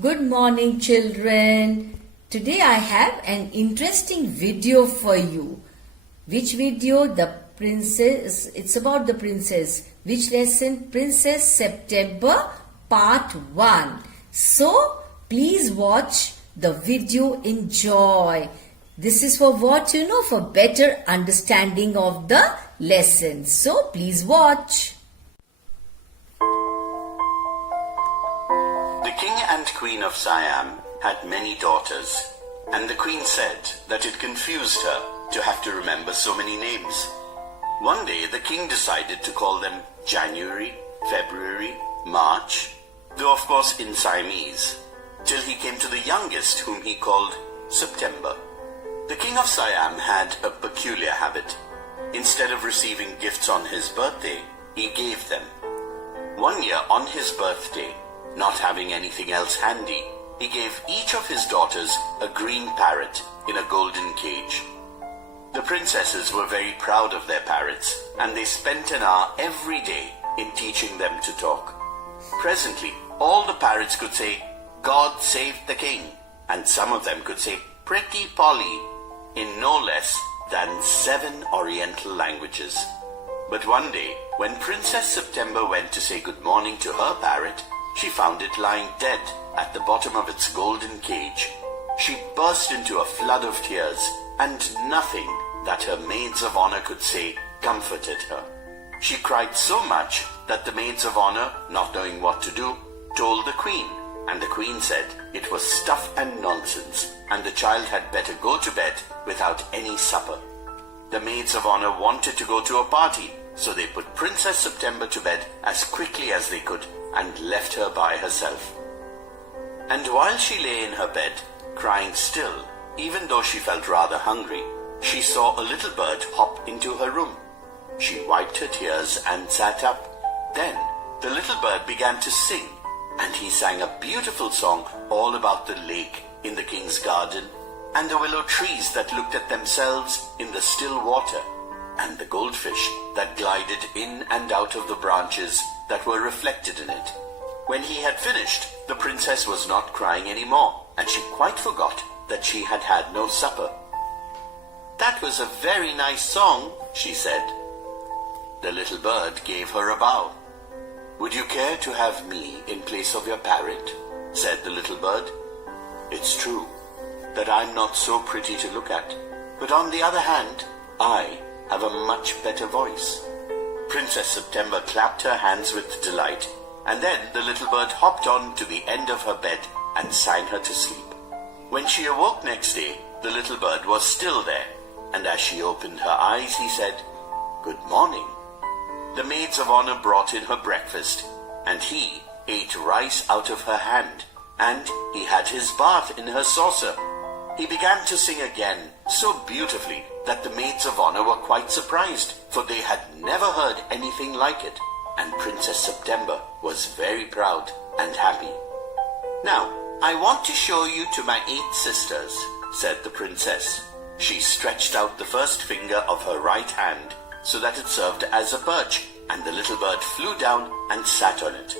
Good morning, children. Today I have an interesting video for you. Which video? The princess. It's about the princess. Which lesson? Princess September part 1. So, please watch the video. Enjoy. This is for what? For better understanding of the lesson. So, please watch. The king and queen of Siam had many daughters, and the queen said that it confused her to have to remember so many names. One day the king decided to call them January, February, March, though of course in Siamese, till he came to the youngest, whom he called September. The king of Siam had a peculiar habit. Instead of receiving gifts on his birthday, he gave them. One year on his birthday, not having anything else handy, he gave each of his daughters a green parrot in a golden cage. The princesses were very proud of their parrots, and they spent an hour every day in teaching them to talk. Presently, all the parrots could say, "God save the king," and some of them could say, "Pretty Polly," in no less than 7 Oriental languages. But one day, when Princess September went to say good morning to her parrot, she found it lying dead at the bottom of its golden cage. She burst into a flood of tears, and nothing that her maids of honor could say comforted her. She cried so much that the maids of honor, not knowing what to do, told the queen, and the queen said it was stuff and nonsense, and the child had better go to bed without any supper. The maids of honor wanted to go to a party, so they put Princess September to bed as quickly as they could and left her by herself. And while she lay in her bed, crying still, even though she felt rather hungry, she saw a little bird hop into her room. She wiped her tears and sat up. Then the little bird began to sing, and he sang a beautiful song all about the lake in the king's garden, and the willow trees that looked at themselves in the still water, and the goldfish that glided in and out of the branches that were reflected in it. When he had finished, the princess was not crying any more, and she quite forgot that she had had no supper. "That was a very nice song," she said. The little bird gave her a bow. "Would you care to have me in place of your parrot?" said the little bird. "It's true that I'm not so pretty to look at, but on the other hand, I have a much better voice." Princess September clapped her hands with delight, and then the little bird hopped on to the end of her bed and sang her to sleep. When she awoke next day, the little bird was still there, and as she opened her eyes, he said, "Good morning." The maids of honor brought in her breakfast, and he ate rice out of her hand, and he had his bath in her saucer. He began to sing again so beautifully that the maids of honor were quite surprised, for they had never heard anything like it, and Princess September was very proud and happy. "Now, I want to show you to my 8 sisters," said the princess. She stretched out the first finger of her right hand so that it served as a perch, and the little bird flew down and sat on it.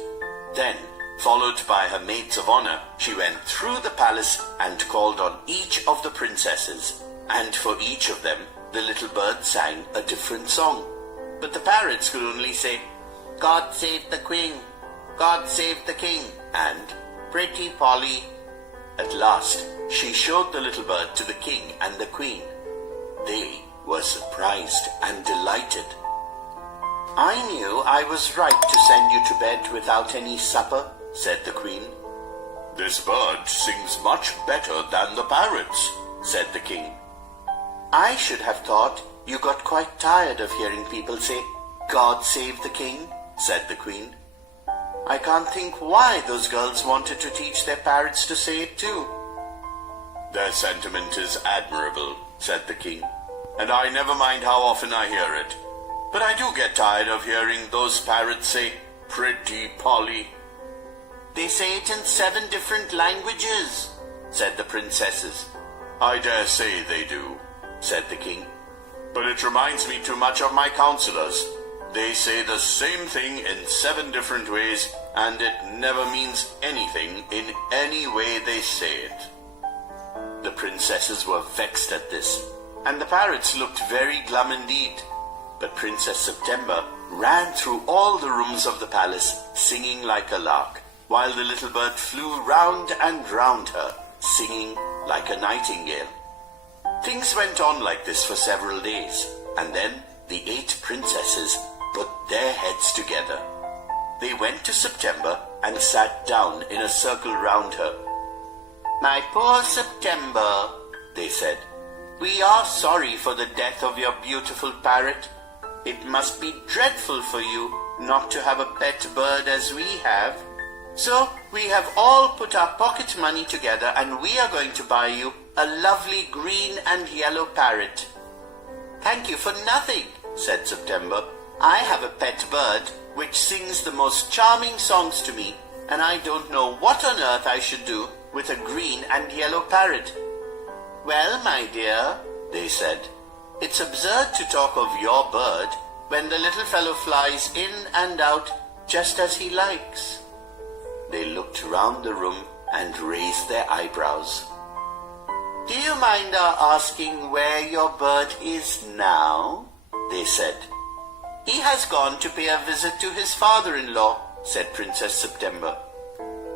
Then, followed by her maids of honor, she went through the palace and called on each of the princesses, and for each of them the little bird sang a different song. But the parrots could only say, "God save the queen, God save the king," and "Pretty Polly." At last she showed the little bird to the king and the queen. They were surprised and delighted. "I knew I was right to send you to bed without any supper," said the queen. "This bird sings much better than the parrots," said the king. "I should have thought you got quite tired of hearing people say, 'God save the king,'" said the queen. "I can't think why those girls wanted to teach their parrots to say it too." "Their sentiment is admirable," said the king, "and I never mind how often I hear it. But I do get tired of hearing those parrots say, 'Pretty Polly.'" "They say it in 7 different languages," said the princesses. "I dare say they do," said the king. "But it reminds me too much of my counselors. They say the same thing in 7 different ways and it never means anything in any way they say it. The princesses were vexed at this, and the parrots looked very glum indeed. But Princess September ran through all the rooms of the palace, singing like a lark, while the little bird flew round and round her, singing like a nightingale. Things went on like this for several days, and then the 8 princesses put their heads together. They went to September and sat down in a circle round her. "My poor September," they said, "we are sorry for the death of your beautiful parrot. It must be dreadful for you not to have a pet bird as we have. So we have all put our pocket money together and we are going to buy you a lovely green and yellow parrot." "Thank you for nothing," said September. "I have a pet bird which sings the most charming songs to me, and I don't know what on earth I should do with a green and yellow parrot." "Well, my dear," they said, "it's absurd to talk of your bird when the little fellow flies in and out just as he likes." They looked round the room and raised their eyebrows. "Do you mind our asking where your bird is now?" they said. "He has gone to pay a visit to his father-in-law," said Princess September.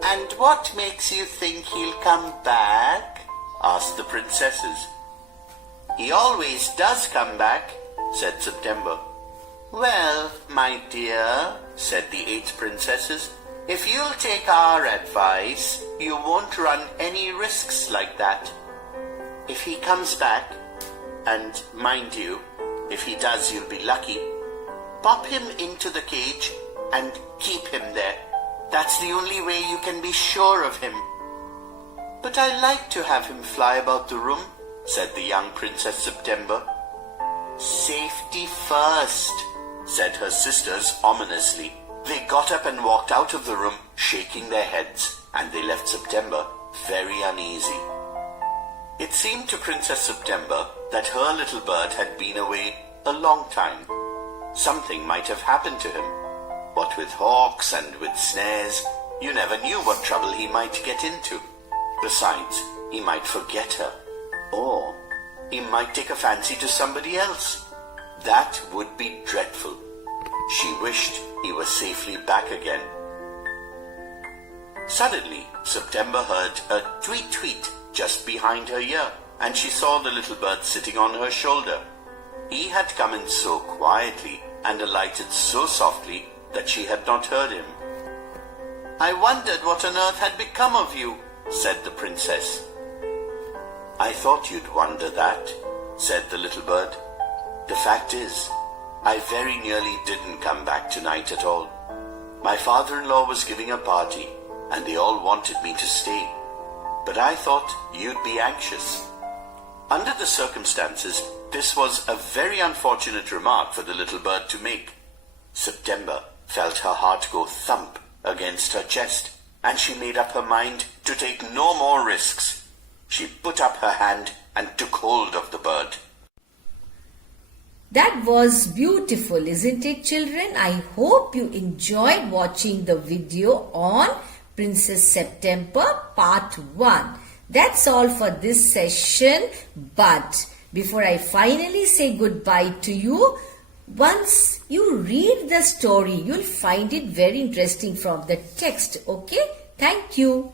"And what makes you think he'll come back?" asked the princesses. "He always does come back," said September. "Well, my dear," said the 8 princesses, "if you'll take our advice, you won't run any risks like that. If he comes back, and mind you, if he does you'll be lucky, pop him into the cage and keep him there. That's the only way you can be sure of him." "But I like to have him fly about the room," said the young Princess September. "Safety first," said her sisters ominously. They got up and walked out of the room, shaking their heads, and they left September very uneasy. It seemed to Princess September that her little bird had been away a long time. Something might have happened to him. What with hawks and with snares, you never knew what trouble he might get into. Besides, he might forget her, or he might take a fancy to somebody else. That would be dreadful. She wished he was safely back again. Suddenly, September heard a tweet-tweet just behind her ear, and she saw the little bird sitting on her shoulder. He had come in so quietly and alighted so softly that she had not heard him. "I wondered what on earth had become of you," said the princess. "I thought you'd wonder that," said the little bird. "The fact is, I very nearly didn't come back tonight at all. My father-in-law was giving a party, and they all wanted me to stay. But I thought you'd be anxious." Under the circumstances, this was a very unfortunate remark for the little bird to make. September felt her heart go thump against her chest, and she made up her mind to take no more risks. She put up her hand and took hold of the bird. That was beautiful, isn't it, children? I hope you enjoyed watching the video on Princess September Part 1. That's all for this session. But before I finally say goodbye to you, once you read the story, you'll find it very interesting from the text. Okay? Thank you.